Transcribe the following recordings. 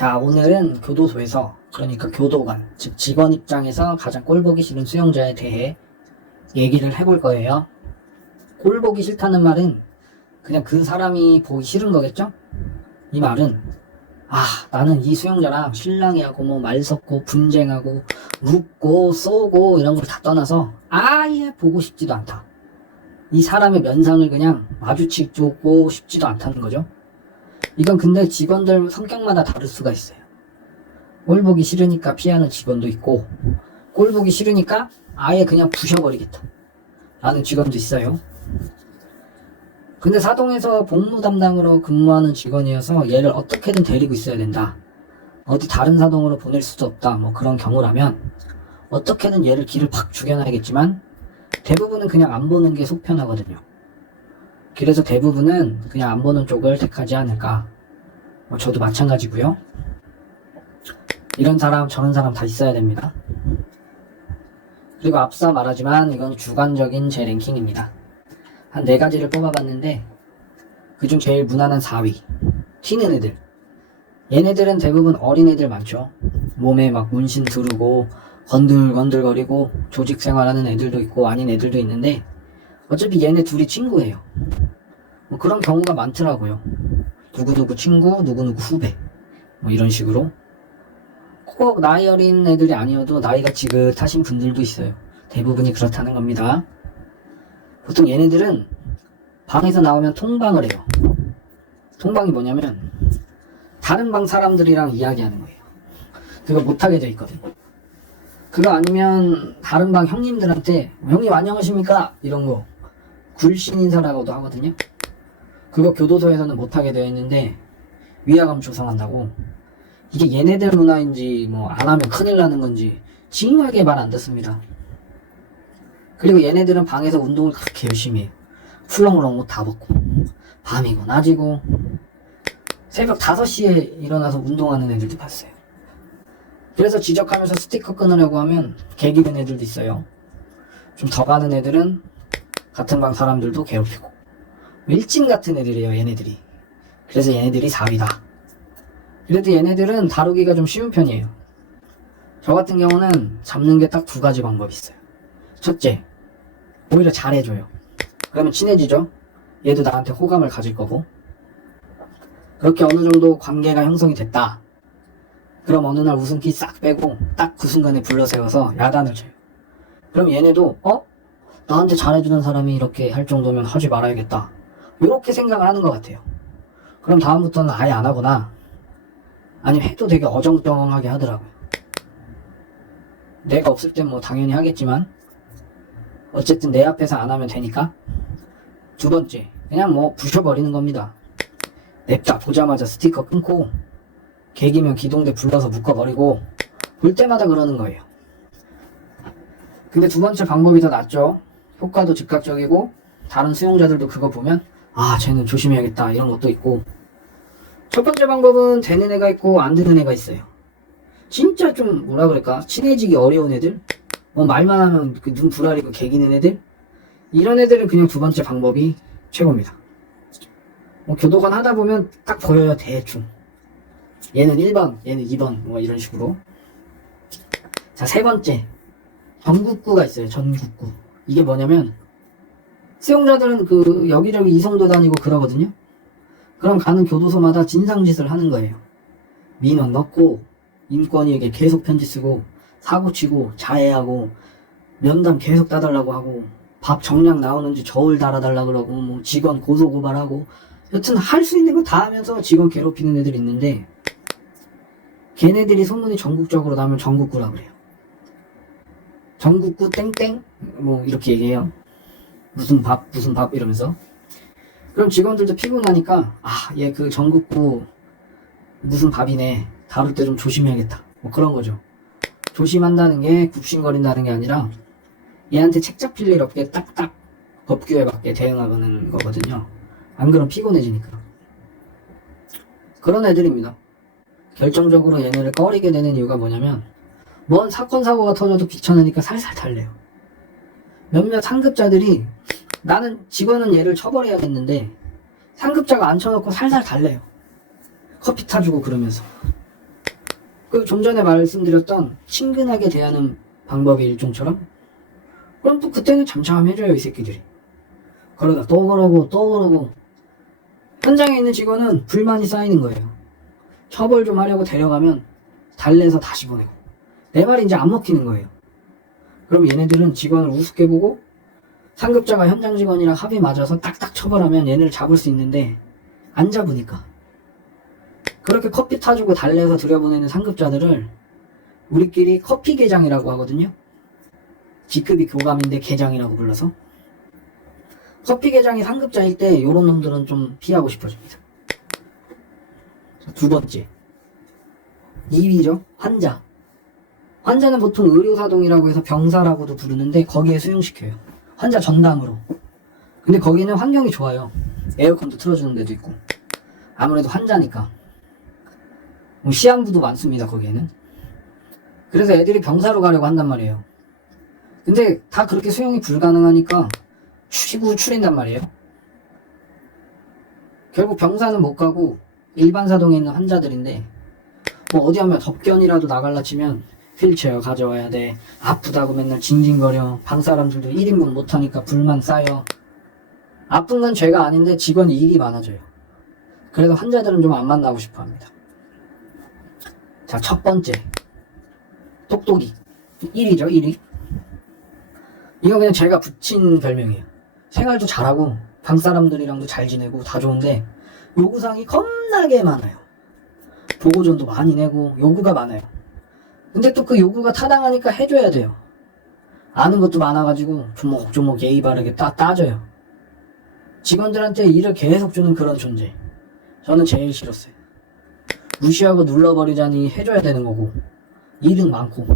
자, 오늘은 교도소에서, 그러니까 교도관, 즉 직원 입장에서 가장 꼴보기 싫은 수용자에 대해 얘기를 해볼 거예요. 꼴보기 싫다는 말은 그냥 그 사람이 보기 싫은 거겠죠? 이 말은 나는 이 수용자랑 실랑이하고 뭐 말 섞고 분쟁하고 묻고 쏘고 이런 걸 다 떠나서 아예 보고 싶지도 않다. 이 사람의 면상을 그냥 마주치고 싶지도 않다는 거죠. 이건 근데 직원들 성격마다 다를 수가 있어요. 꼴 보기 싫으니까 피하는 직원도 있고, 꼴 보기 싫으니까 아예 그냥 부셔버리겠다 라는 직원도 있어요. 근데 사동에서 복무 담당으로 근무하는 직원이어서 얘를 어떻게든 데리고 있어야 된다, 어디 다른 사동으로 보낼 수도 없다, 뭐 그런 경우라면 어떻게든 얘를 길을 팍 죽여놔야겠지만 대부분은 그냥 안 보는 게 속 편하거든요. 그래서 대부분은 그냥 안 보는 쪽을 택하지 않을까. 저도 마찬가지고요. 이런 사람 저런 사람 다 있어야 됩니다. 그리고 앞서 말하지만 이건 주관적인 제 랭킹입니다. 한 4가지를 뽑아봤는데 그중 제일 무난한 4위, 튀는 애들. 얘네들은 대부분 어린애들 많죠. 몸에 막 문신 두르고 건들건들거리고 조직 생활하는 애들도 있고 아닌 애들도 있는데 어차피 얘네 둘이 친구예요. 뭐 그런 경우가 많더라고요. 누구누구 친구, 누구누구 후배, 뭐 이런 식으로. 꼭 나이 어린 애들이 아니어도 나이가 지긋하신 분들도 있어요. 대부분이 그렇다는 겁니다. 보통 얘네들은 방에서 나오면 통방을 해요. 통방이 뭐냐면 다른 방 사람들이랑 이야기하는 거예요. 그거 못하게 돼 있거든. 그거 아니면 다른 방 형님들한테 형님 안녕하십니까? 이런 거 굴신 인사라고도 하거든요. 그거 교도소에서는 못하게 되어 있는데 위화감 조성한다고. 이게 얘네들 문화인지 뭐 안 하면 큰일 나는 건지 징하게 말 안 듣습니다. 그리고 얘네들은 방에서 운동을 그렇게 열심히 해요. 훌렁훌렁 옷 다 벗고 밤이고 낮이고 새벽 5시에 일어나서 운동하는 애들도 봤어요. 그래서 지적하면서 스티커 끊으려고 하면 개기는 애들도 있어요. 좀 더 가는 애들은 같은 방 사람들도 괴롭히고 밀진 같은 애들이에요, 얘네들이. 그래서 얘네들이 4위다. 그래도 얘네들은 다루기가 좀 쉬운 편이에요. 저 같은 경우는 잡는 게 딱 2가지 방법이 있어요. 첫째, 오히려 잘해줘요. 그러면 친해지죠. 얘도 나한테 호감을 가질 거고. 그렇게 어느 정도 관계가 형성이 됐다. 그럼 어느 날 웃음기 싹 빼고 딱 그 순간에 불러세워서 야단을 쳐요. 그럼 얘네도 나한테 잘해주는 사람이 이렇게 할 정도면 하지 말아야겠다, 이렇게 생각을 하는 것 같아요. 그럼 다음부터는 아예 안 하거나 아니면 해도 되게 어정쩡하게 하더라고요. 내가 없을 땐 뭐 당연히 하겠지만 어쨌든 내 앞에서 안 하면 되니까. 2번째, 그냥 뭐 부셔버리는 겁니다. 냅다 보자마자 스티커 끊고 개기면 기동대 불러서 묶어버리고 볼 때마다 그러는 거예요. 근데 2번째 방법이 더 낫죠. 효과도 즉각적이고 다른 수용자들도 그거 보면 쟤는 조심해야겠다 이런 것도 있고. 첫 번째 방법은 되는 애가 있고 안 되는 애가 있어요. 진짜 좀 뭐라 그럴까, 친해지기 어려운 애들, 뭐 말만 하면 그 눈 부라리고 개기는 애들, 이런 애들은 그냥 2번째 방법이 최고입니다. 뭐 교도관 하다 보면 딱 보여요, 대충. 얘는 1번, 얘는 2번, 뭐 이런 식으로. 자, 3번째, 전국구가 있어요. 전국구. 이게 뭐냐면 수용자들은 그 여기저기 이성도 다니고 그러거든요. 그럼 가는 교도소마다 진상짓을 하는 거예요. 민원 넣고 인권위에게 계속 편지 쓰고 사고치고 자해하고 면담 계속 따달라고 하고 밥 정량 나오는지 저울 달아달라 그러고 뭐 직원 고소고발하고, 여튼 할 수 있는 거 다 하면서 직원 괴롭히는 애들이 있는데 걔네들이 소문이 전국적으로 나면 전국구라 그래요. 전국구 땡땡 뭐 이렇게 얘기해요. 무슨 밥 이러면서. 그럼 직원들도 피곤하니까 얘 그 전국구 무슨 밥이네, 다룰 때 좀 조심해야겠다, 뭐 그런 거죠. 조심한다는 게 굽신거린다는 게 아니라 얘한테 책 잡힐 일 없게 딱딱 법규에 맞게 대응하는 거거든요. 안 그러면 피곤해지니까. 그런 애들입니다. 결정적으로 얘네를 꺼리게 되는 이유가 뭐냐면 뭔 사건 사고가 터져도 귀찮으니까 살살 달래요. 몇몇 상급자들이 나는 직원은 얘를 처벌해야겠는데 상급자가 앉혀놓고 살살 달래요. 커피 타주고 그러면서. 그 좀 전에 말씀드렸던 친근하게 대하는 방법의 일종처럼 그럼 또 그때는 잠잠해져요 이 새끼들이. 그러다 또 그러고 또 그러고 현장에 있는 직원은 불만이 쌓이는 거예요. 처벌 좀 하려고 데려가면 달래서 다시 보내고 내 말이 이제 안 먹히는 거예요. 그럼 얘네들은 직원을 우습게 보고 상급자가 현장 직원이랑 합의 맞아서 딱딱 처벌하면 얘네를 잡을 수 있는데 안 잡으니까 그렇게 커피 타주고 달래서 들여보내는 상급자들을 우리끼리 커피 계장이라고 하거든요. 직급이 교감인데 계장이라고 불러서 커피 계장이 상급자일 때 요런 놈들은 좀 피하고 싶어집니다. 두 번째 2위죠. 환자. 환자는 보통 의료사동이라고 해서 병사라고도 부르는데 거기에 수용시켜요. 환자 전담으로. 근데 거기는 환경이 좋아요. 에어컨도 틀어주는 데도 있고 아무래도 환자니까 시한부도 많습니다 거기에는. 그래서 애들이 병사로 가려고 한단 말이에요. 근데 다 그렇게 수용이 불가능하니까 쉬고 추린단 말이에요. 결국 병사는 못 가고 일반 사동에 있는 환자들인데 뭐 어디 하면 덮견이라도 나갈라 치면 휠체어 가져와야 돼. 아프다고 맨날 징징거려. 방 사람들도 1인분 못하니까 불만 쌓여. 아픈 건 죄가 아닌데 직원이 일이 많아져요. 그래서 환자들은 좀 안 만나고 싶어 합니다. 자, 첫 번째 똑똑이 1위죠 1위. 이거 그냥 제가 붙인 별명이에요. 생활도 잘하고 방 사람들이랑도 잘 지내고 다 좋은데 요구사항이 겁나게 많아요. 보고전도 많이 내고 요구가 많아요. 근데 또 그 요구가 타당하니까 해줘야 돼요. 아는 것도 많아가지고 조목조목 예의 바르게 따져요. 직원들한테 일을 계속 주는 그런 존재. 저는 제일 싫었어요. 무시하고 눌러버리자니 해줘야 되는 거고 일은 많고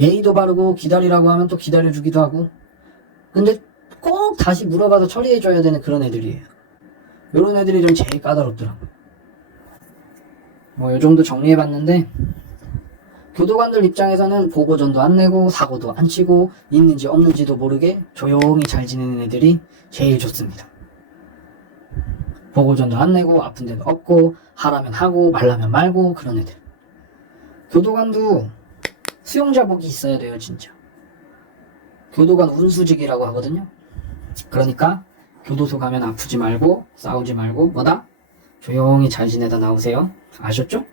예의도 바르고 기다리라고 하면 또 기다려주기도 하고 근데 꼭 다시 물어봐서 처리해줘야 되는 그런 애들이에요. 요런 애들이 좀 제일 까다롭더라고요. 뭐 요정도 정리해봤는데 교도관들 입장에서는 보고전도 안 내고 사고도 안 치고 있는지 없는지도 모르게 조용히 잘 지내는 애들이 제일 좋습니다. 보고전도 안 내고 아픈 데도 없고 하라면 하고 말라면 말고 그런 애들. 교도관도 수용자복이 있어야 돼요 진짜. 교도관 운수직이라고 하거든요. 그러니까 교도소 가면 아프지 말고 싸우지 말고 뭐다? 조용히 잘 지내다 나오세요. 아셨죠?